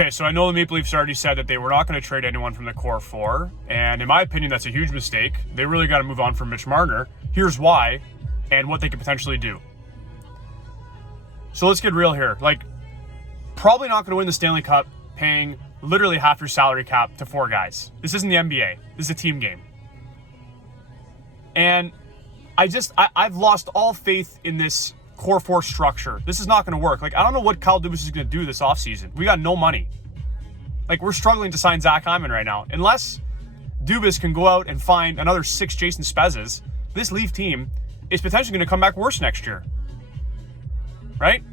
Okay, so I know the Maple Leafs already said that they were not going to trade anyone from the core four, and in my opinion, that's a huge mistake. They really got to move on from Mitch Marner. Here's why, and what they could potentially do. So let's get real here. Like, probably not going to win the Stanley Cup paying literally half your salary cap to 4 guys. This isn't the NBA. This is a team game. And I've lost all faith in this core 4 structure. This is not going to work. Like, I don't know what Kyle Dubas is going to do this offseason. We got no money. Like, we're struggling to sign Zach Hyman right now. Unless Dubas can go out and find another 6 Jason Spezzas, this Leaf team is potentially going to come back worse next year. Right?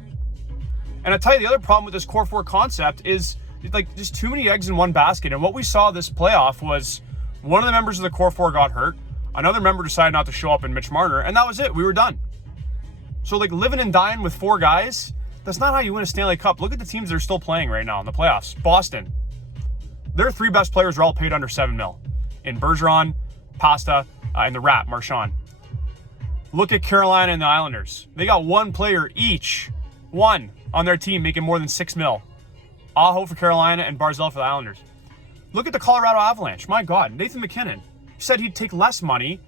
And I tell you, the other problem with this core 4 concept is, like, there's too many eggs in one basket. And what we saw this playoff was one of the members of the core 4 got hurt. Another member decided not to show up in Mitch Marner. And that was it. We were done. So, like, living and dying with 4 guys, that's not how you win a Stanley Cup. Look at the teams that are still playing right now in the playoffs. Boston. Their 3 best players are all paid under $7 million. In Bergeron, Pasta, and the Rat, Marchand. Look at Carolina and the Islanders. They got 1 player each, one, on their team making more than $6 million. Aho for Carolina and Barzal for the Islanders. Look at the Colorado Avalanche. My God, Nathan McKinnon said he'd take less money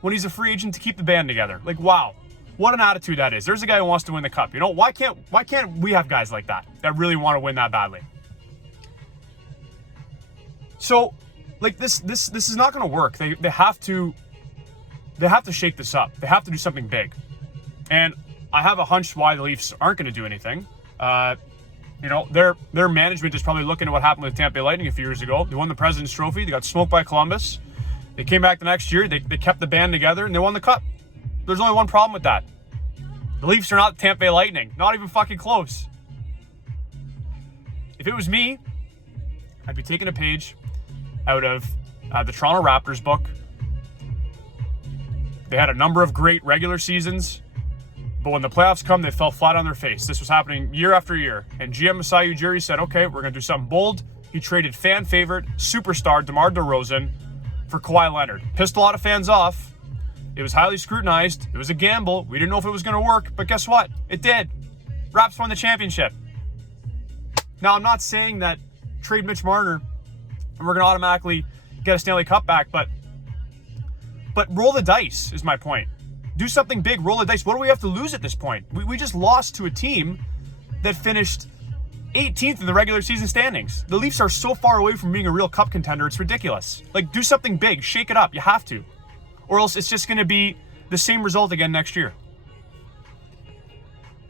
when he's a free agent to keep the band together. Like, wow. What an attitude that is. There's a guy who wants to win the cup. You know, why can't we have guys like that really want to win that badly? So, like, this is not going to work. They have to shake this up. They have to do something big. And I have a hunch why the Leafs aren't going to do anything. You know, their management is probably looking at what happened with Tampa Bay Lightning a few years ago. They won the President's Trophy. They got smoked by Columbus. They came back the next year. They kept the band together, and they won the cup. There's only one problem with that. The Leafs are not the Tampa Bay Lightning. Not even fucking close. If it was me, I'd be taking a page out of the Toronto Raptors book. They had a number of great regular seasons, but when the playoffs come, they fell flat on their face. This was happening year after year. And GM Masai Ujiri said, okay, we're going to do something bold. He traded fan favorite superstar DeMar DeRozan for Kawhi Leonard. Pissed a lot of fans off. It was highly scrutinized. It was a gamble. We didn't know if it was going to work, but guess what? It did. Raps won the championship. Now, I'm not saying that trade Mitch Marner and we're going to automatically get a Stanley Cup back, but roll the dice is my point. Do something big, roll the dice. What do we have to lose at this point? We just lost to a team that finished 18th in the regular season standings. The Leafs are so far away from being a real cup contender, it's ridiculous. Like, do something big, shake it up. You have to. Or else it's just going to be the same result again next year.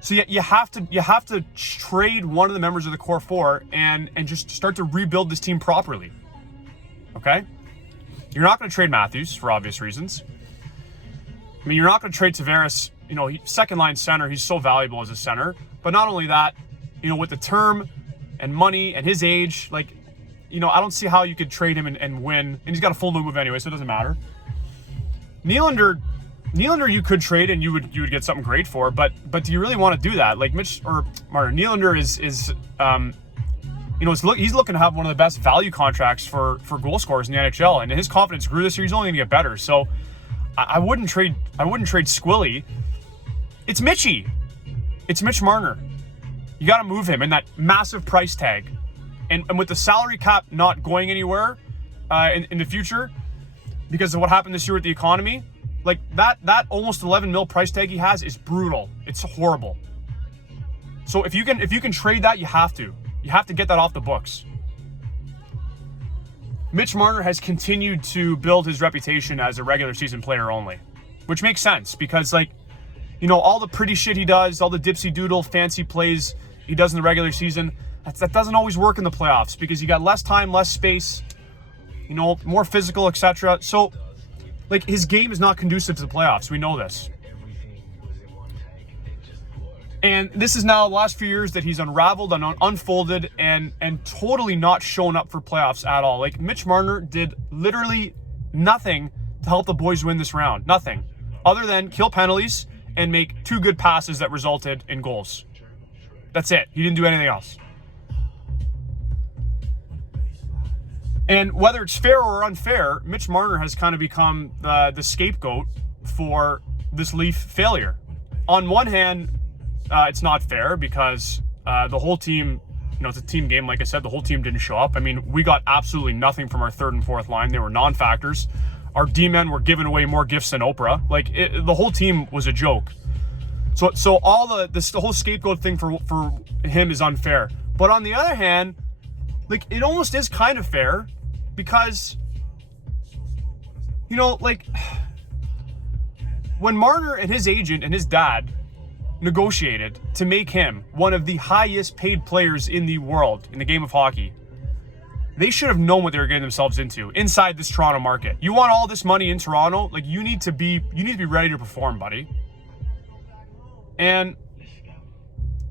So you have to trade one of the members of the core 4 and just start to rebuild this team properly. Okay? You're not going to trade Matthews for obvious reasons. I mean, you're not going to trade Tavares. You know, second line center, he's so valuable as a center. But not only that, you know, with the term and money and his age, like, you know, I don't see how you could trade him and win. And he's got a full no move anyway, so it doesn't matter. Nylander, you could trade and you would get something great for, but do you really want to do that? Like Mitch or Marner, Nylander is you know, he's looking to have one of the best value contracts for goal scorers in the NHL, and his confidence grew this year. He's only going to get better. So I wouldn't trade Squilly. It's Mitchie. It's Mitch Marner. You got to move him in that massive price tag, and with the salary cap not going anywhere in the future, because of what happened this year with the economy, like that almost 11 mil price tag he has is brutal. It's horrible. So if you can trade that, you have to get that off the books. Mitch Marner has continued to build his reputation as a regular season player only, which makes sense because, like, you know, all the pretty shit he does, all the dipsy doodle fancy plays he does in the regular season, that doesn't always work in the playoffs because you got less time, less space, you know, more physical, etc. So, like, his game is not conducive to the playoffs. We know this. And this is now the last few years that he's unraveled and unfolded and totally not shown up for playoffs at all. Like, Mitch Marner did literally nothing to help the boys win this round. Nothing. Other than kill penalties and make 2 good passes that resulted in goals. That's it. He didn't do anything else. And whether it's fair or unfair, Mitch Marner has kind of become the scapegoat for this Leaf failure. On one hand, it's not fair because the whole team it's a team game. Like I said, the whole team didn't show up. I mean, we got absolutely nothing from our third and fourth line. They were non-factors. Our D-men were giving away more gifts than Oprah. Like, the whole team was a joke. So all the whole scapegoat thing for him is unfair. But on the other hand, like, it almost is kind of fair because, like, when Marner and his agent and his dad negotiated to make him one of the highest paid players in the world in the game of hockey, they should have known what they were getting themselves into inside this Toronto market. You want all this money in Toronto, like, you need to be ready to perform, buddy. And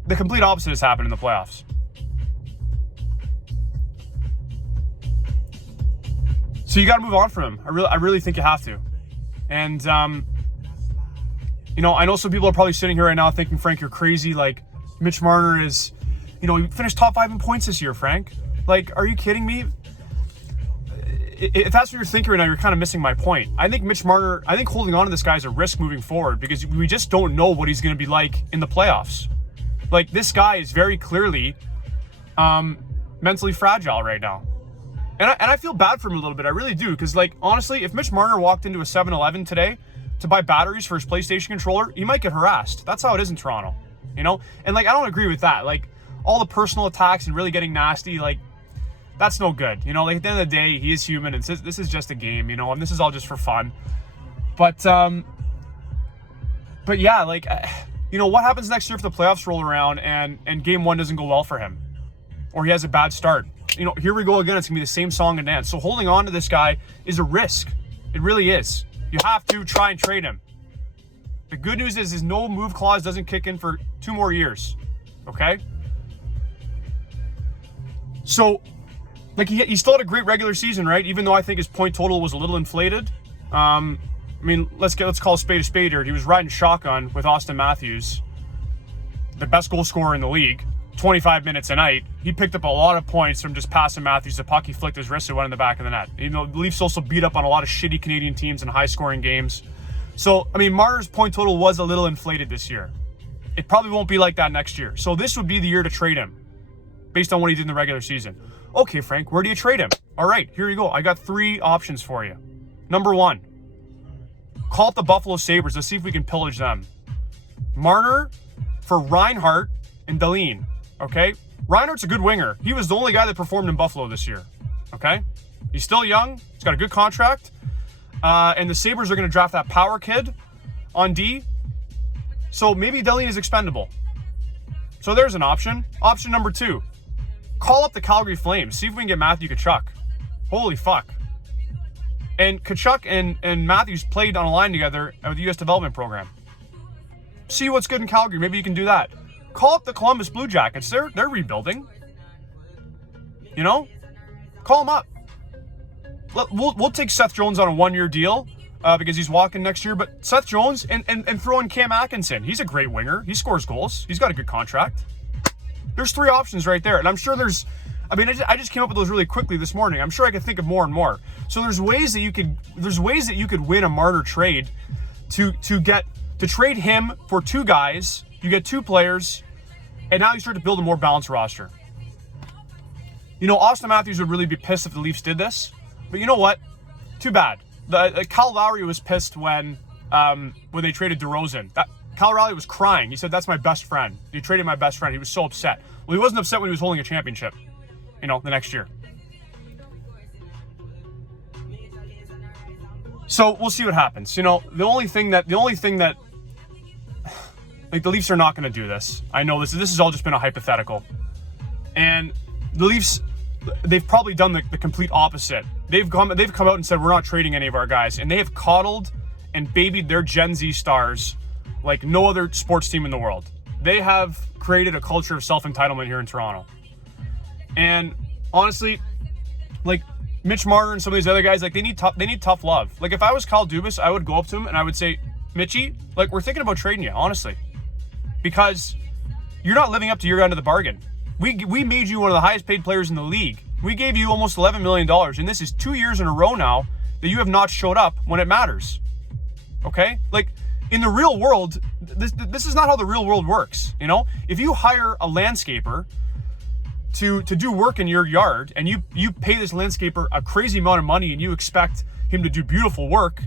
the complete opposite has happened in the playoffs. So you got to move on from him. I really think you have to. And I know some people are probably sitting here right now thinking, Frank, you're crazy. Like, Mitch Marner is, he finished top 5 in points this year, Frank. Like, are you kidding me? If that's what you're thinking right now, you're kind of missing my point. I think holding on to this guy is a risk moving forward because we just don't know what he's going to be like in the playoffs. Like, this guy is very clearly mentally fragile right now. And I feel bad for him a little bit. I really do. Because, like, honestly, if Mitch Marner walked into a 7-Eleven today to buy batteries for his PlayStation controller, he might get harassed. That's how it is in Toronto, And, like, I don't agree with that. Like, all the personal attacks and really getting nasty, like, that's no good. Like, at the end of the day, he is human, and this is just a game, and this is all just for fun. But yeah, like, what happens next year if the playoffs roll around and game 1 doesn't go well for him? Or he has a bad start? Here we go again. It's going to be the same song and dance. So holding on to this guy is a risk. It really is. You have to try and trade him. The good news is his no move clause doesn't kick in for 2 more years. Okay? So, like, he still had a great regular season, right? Even though I think his point total was a little inflated. I mean, let's call a spade here. He was riding shotgun with Austin Matthews, the best goal scorer in the league, 25 minutes a night. He picked up a lot of points from just passing Matthews the puck. He flicked his wrist and went in the back of the net. The Leafs also beat up on a lot of shitty Canadian teams in high-scoring games. So, I mean, Marner's point total was a little inflated this year. It probably won't be like that next year. So this would be the year to trade him based on what he did in the regular season. Okay, Frank, where do you trade him? All right, here you go. I got 3 options for you. Number 1, call up the Buffalo Sabres. Let's see if we can pillage them. Marner for Reinhart and Dahlin, okay? Reinhart's a good winger. He was the only guy that performed in Buffalo this year, okay? He's still young. He's got a good contract. And the Sabres are going to draft that power kid on D. So maybe Dahlin is expendable. So there's an option. Option number 2. Call up the Calgary Flames. See if we can get Matthew Tkachuk. Holy fuck. And Tkachuk and Matthews played on a line together with the U.S. development program. See what's good in Calgary. Maybe you can do that. Call up the Columbus Blue Jackets. They're rebuilding. Call them up. We'll take Seth Jones on a 1-year deal because he's walking next year. But Seth Jones and throw in Cam Atkinson. He's a great winger. He scores goals. He's got a good contract. There's 3 options right there. And I'm sure I just came up with those really quickly this morning. I'm sure I could think of more and more. So there's ways that you could win a Marner trade to trade him for 2 guys. You get 2 players, and now you start to build a more balanced roster. Austin Matthews would really be pissed if the Leafs did this. But you know what? Too bad. Kyle Lowry was pissed when they traded DeRozan. Kyle Lowry was crying. He said, "That's my best friend. You traded my best friend." He was so upset. Well, he wasn't upset when he was holding a championship, the next year. So we'll see what happens. The only thing that like, the Leafs are not going to do this. I know this has all just been a hypothetical. And the Leafs, they've probably done the complete opposite. They've come out and said, we're not trading any of our guys. And they have coddled and babied their Gen Z stars like no other sports team in the world. They have created a culture of self-entitlement here in Toronto. And honestly, like, Mitch Marner and some of these other guys, like, they need tough love. Like, if I was Kyle Dubas, I would go up to him and I would say, Mitchie, like, we're thinking about trading you, honestly. Because you're not living up to your end of the bargain. We made you one of the highest paid players in the league. We gave you almost $11 million, and this is 2 years in a row now that you have not showed up when it matters. Okay? Like, in the real world, this is not how the real world works, If you hire a landscaper to do work in your yard, and you pay this landscaper a crazy amount of money, and you expect him to do beautiful work,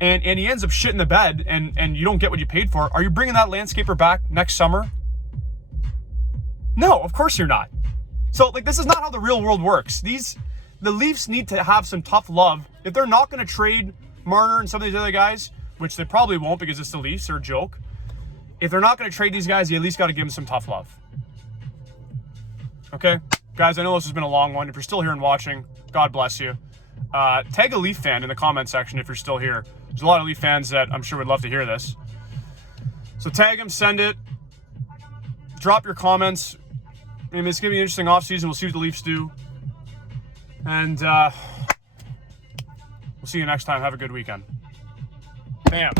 and he ends up shit in the bed, and you don't get what you paid for, are you bringing that landscaper back next summer? No, of course you're not. So, like, this is not how the real world works. The Leafs need to have some tough love. If they're not going to trade Marner and some of these other guys, which they probably won't because it's the Leafs, they're a joke. If they're not going to trade these guys, you at least got to give them some tough love. Okay? Guys, I know this has been a long one. If you're still here and watching, God bless you. Tag a Leaf fan in the comment section if you're still here. There's a lot of Leaf fans that I'm sure would love to hear this. So tag them, send it. Drop your comments. I mean, it's going to be an interesting offseason. We'll see what the Leafs do. And we'll see you next time. Have a good weekend. Bam.